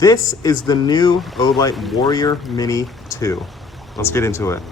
This is the new Olight Warrior Mini 2. Let's get into it.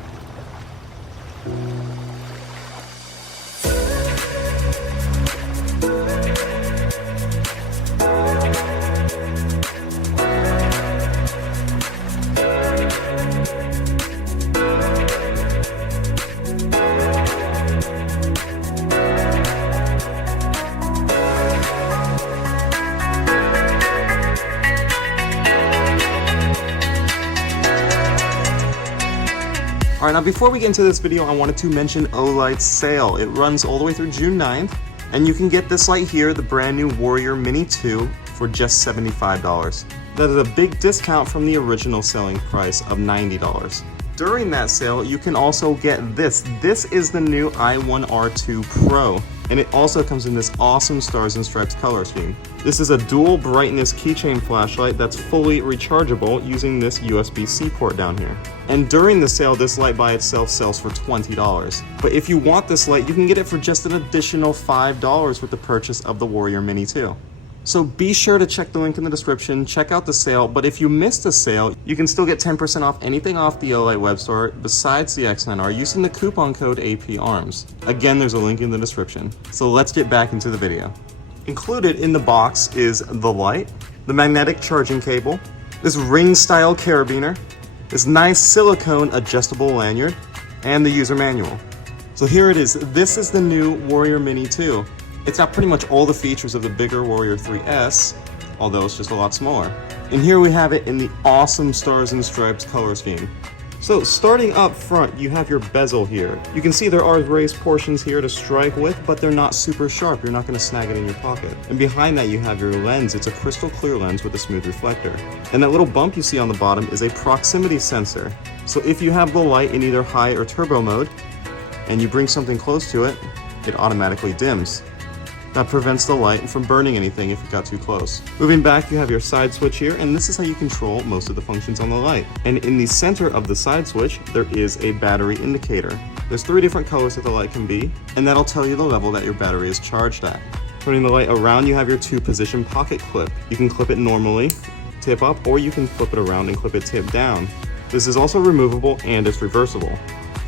Alright, now before we get into this video, I wanted to mention Olight's sale. It runs all the way through June 9th, and you can get this light here, the brand new Warrior Mini 2, for just $75. That is a big discount from the original selling price of $90. During that sale, you can also get this. This is the new i1R2 Pro, and it also comes in this awesome Stars and Stripes color scheme. This is a dual brightness keychain flashlight that's fully rechargeable using this USB-C port down here. And during the sale, this light by itself sells for $20. But if you want this light, you can get it for just an additional $5 with the purchase of the Warrior Mini 2. So be sure to check the link in the description, check out the sale, but if you missed the sale, you can still get 10% off anything off the Olight web store besides the X9R using the coupon code APARMS. Again, there's a link in the description. So let's get back into the video. Included in the box is the light, the magnetic charging cable, this ring-style carabiner, this nice silicone adjustable lanyard, and the user manual. So here it is. This is the new Warrior Mini 2. It's got pretty much all the features of the bigger Warrior 3S, although it's just a lot smaller. And here we have it in the awesome Stars and Stripes color scheme. So starting up front, you have your bezel here. You can see there are raised portions here to strike with, but they're not super sharp. You're not going to snag it in your pocket. And behind that, you have your lens. It's a crystal clear lens with a smooth reflector. And that little bump you see on the bottom is a proximity sensor. So if you have the light in either high or turbo mode, and you bring something close to it, it automatically dims. That prevents the light from burning anything if it got too close. Moving back, you have your side switch here, and this is how you control most of the functions on the light. And in the center of the side switch, there is a battery indicator. There's 3 different colors that the light can be, and that'll tell you the level that your battery is charged at. Turning the light around, you have your 2-position pocket clip. You can clip it normally, tip up, or you can flip it around and clip it tip down. This is also removable and it's reversible.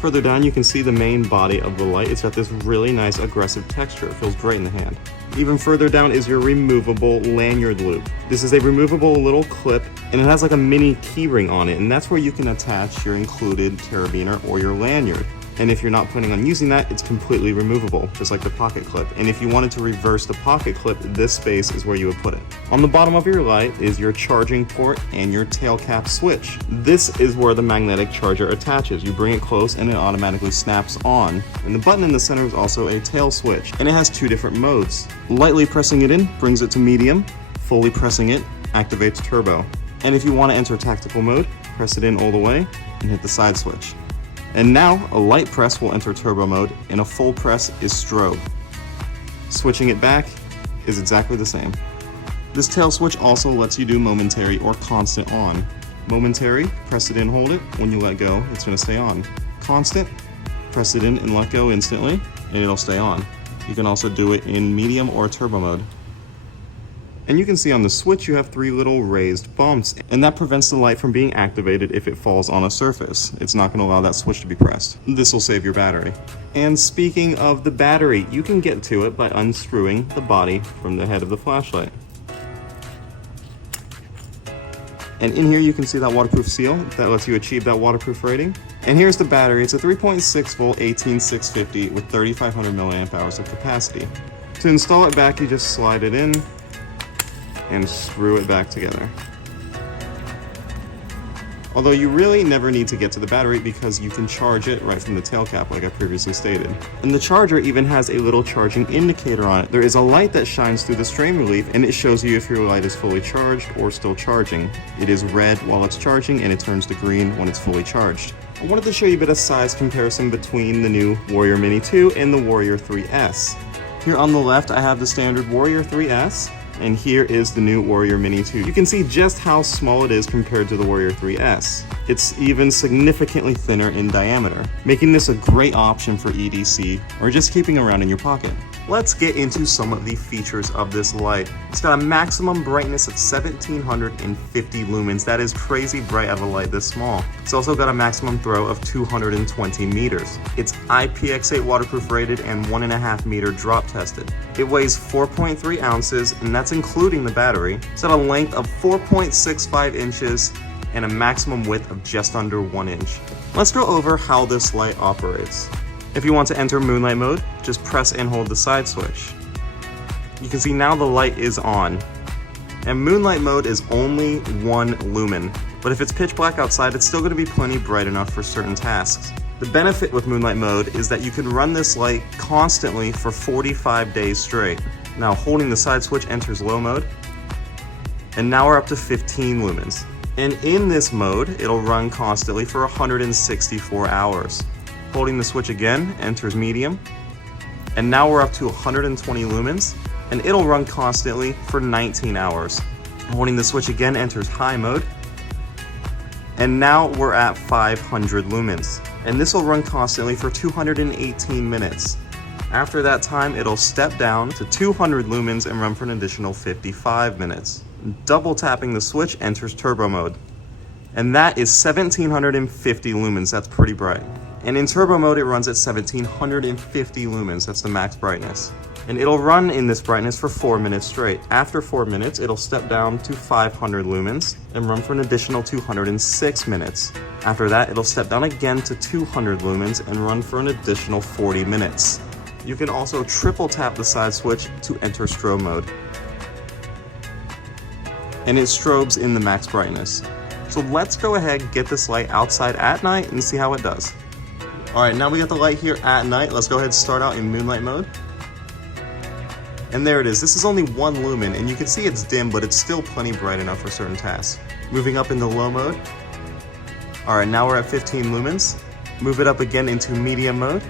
Further down, you can see the main body of the light. It's got this really nice aggressive texture. It feels great in the hand. Even further down is your removable lanyard loop. This is a removable little clip, and it has like a mini key ring on it, and that's where you can attach your included carabiner or your lanyard. And if you're not planning on using that, it's completely removable, just like the pocket clip. And if you wanted to reverse the pocket clip, this space is where you would put it. On the bottom of your light is your charging port and your tail cap switch. This is where the magnetic charger attaches. You bring it close and it automatically snaps on. And the button in the center is also a tail switch, and it has 2 different modes. Lightly pressing it in brings it to medium. Fully pressing it activates turbo. And if you want to enter tactical mode, press it in all the way and hit the side switch. And now, a light press will enter turbo mode, and a full press is strobe. Switching it back is exactly the same. This tail switch also lets you do momentary or constant on. Momentary, press it in, hold it. When you let go, it's going to stay on. Constant, press it in and let go instantly, and it'll stay on. You can also do it in medium or turbo mode. And you can see on the switch you have 3 little raised bumps, and that prevents the light from being activated if it falls on a surface. It's not going to allow that switch to be pressed. This will save your battery. And speaking of the battery, you can get to it by unscrewing the body from the head of the flashlight. And in here you can see that waterproof seal that lets you achieve that waterproof rating. And here's the battery. It's a 3.6 volt 18650 with 3500 milliamp hours of capacity. To install it back, you just slide it in and screw it back together. Although you really never need to get to the battery because you can charge it right from the tail cap like I previously stated. And the charger even has a little charging indicator on it. There is a light that shines through the strain relief, and it shows you if your light is fully charged or still charging. It is red while it's charging and it turns to green when it's fully charged. I wanted to show you a bit of size comparison between the new Warrior Mini 2 and the Warrior 3S. Here on the left I have the standard Warrior 3S, and here is the new Warrior Mini 2. You can see just how small it is compared to the Warrior 3S. It's even significantly thinner in diameter, making this a great option for EDC or just keeping around in your pocket. let's get into some of the features of this light. It's got a maximum brightness of 1750 lumens. That is crazy bright out of a light this small. It's also got a maximum throw of 220 meters. It's IPX8 waterproof rated and 1.5 meter drop tested. It weighs 4.3 ounces, and that's including the battery. It's got a length of 4.65 inches and a maximum width of just under 1 inch. Let's go over how this light operates. If you want to enter Moonlight Mode, just press and hold the side switch. You can see now the light is on. And Moonlight Mode is only 1 lumen, but if it's pitch black outside, it's still going to be plenty bright enough for certain tasks. The benefit with Moonlight Mode is that you can run this light constantly for 45 days straight. Now holding the side switch enters low mode, and now we're up to 15 lumens. And in this mode, it'll run constantly for 164 hours. Holding the switch again enters medium, and now we're up to 120 lumens, and it'll run constantly for 19 hours. Holding the switch again enters high mode, and now we're at 500 lumens, and this will run constantly for 218 minutes. After that time, it'll step down to 200 lumens and run for an additional 55 minutes. Double tapping the switch enters turbo mode, and that is 1750 lumens. That's pretty bright. And in turbo mode, it runs at 1750 lumens. That's the max brightness. And it'll run in this brightness for 4 minutes straight. After 4 minutes, it'll step down to 500 lumens and run for an additional 206 minutes. After that, it'll step down again to 200 lumens and run for an additional 40 minutes. You can also triple tap the side switch to enter strobe mode, and it strobes in the max brightness. So let's go ahead and get this light outside at night and see how it does. Alright, now we got the light here at night. Let's go ahead and start out in Moonlight Mode. And there it is. This is only 1 lumen, and you can see it's dim, but it's still plenty bright enough for certain tasks. Moving up into low mode. Alright, now we're at 15 lumens. Move it up again into medium mode.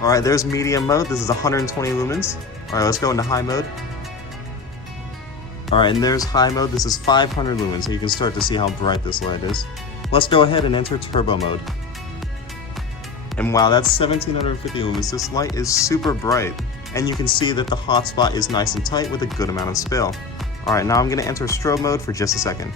Alright, there's medium mode. This is 120 lumens. Alright, let's go into high mode. Alright, and there's high mode. This is 500 lumens, so you can start to see how bright this light is. Let's go ahead and enter turbo mode. And wow, that's 1750 lumens. This light is super bright. And you can see that the hotspot is nice and tight with a good amount of spill. Alright, now I'm going to enter strobe mode for just a second.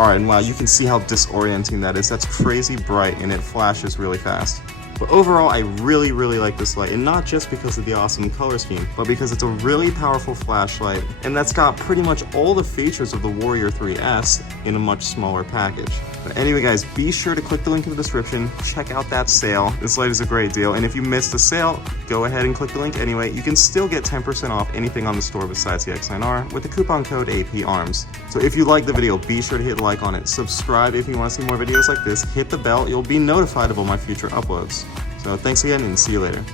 Alright, and wow, you can see how disorienting that is. That's crazy bright, and it flashes really fast. But overall, I really like this light, and not just because of the awesome color scheme, but because it's a really powerful flashlight, and that's got pretty much all the features of the Warrior 3S in a much smaller package. But anyway guys, be sure to click the link in the description, check out that sale. This light is a great deal, and if you missed the sale, go ahead and click the link anyway. You can still get 10% off anything on the store besides the X9R with the coupon code APARMS. So if you like the video, be sure to hit like on it, subscribe if you want to see more videos like this, hit the bell, you'll be notified of all my future uploads. So thanks again, and see you later.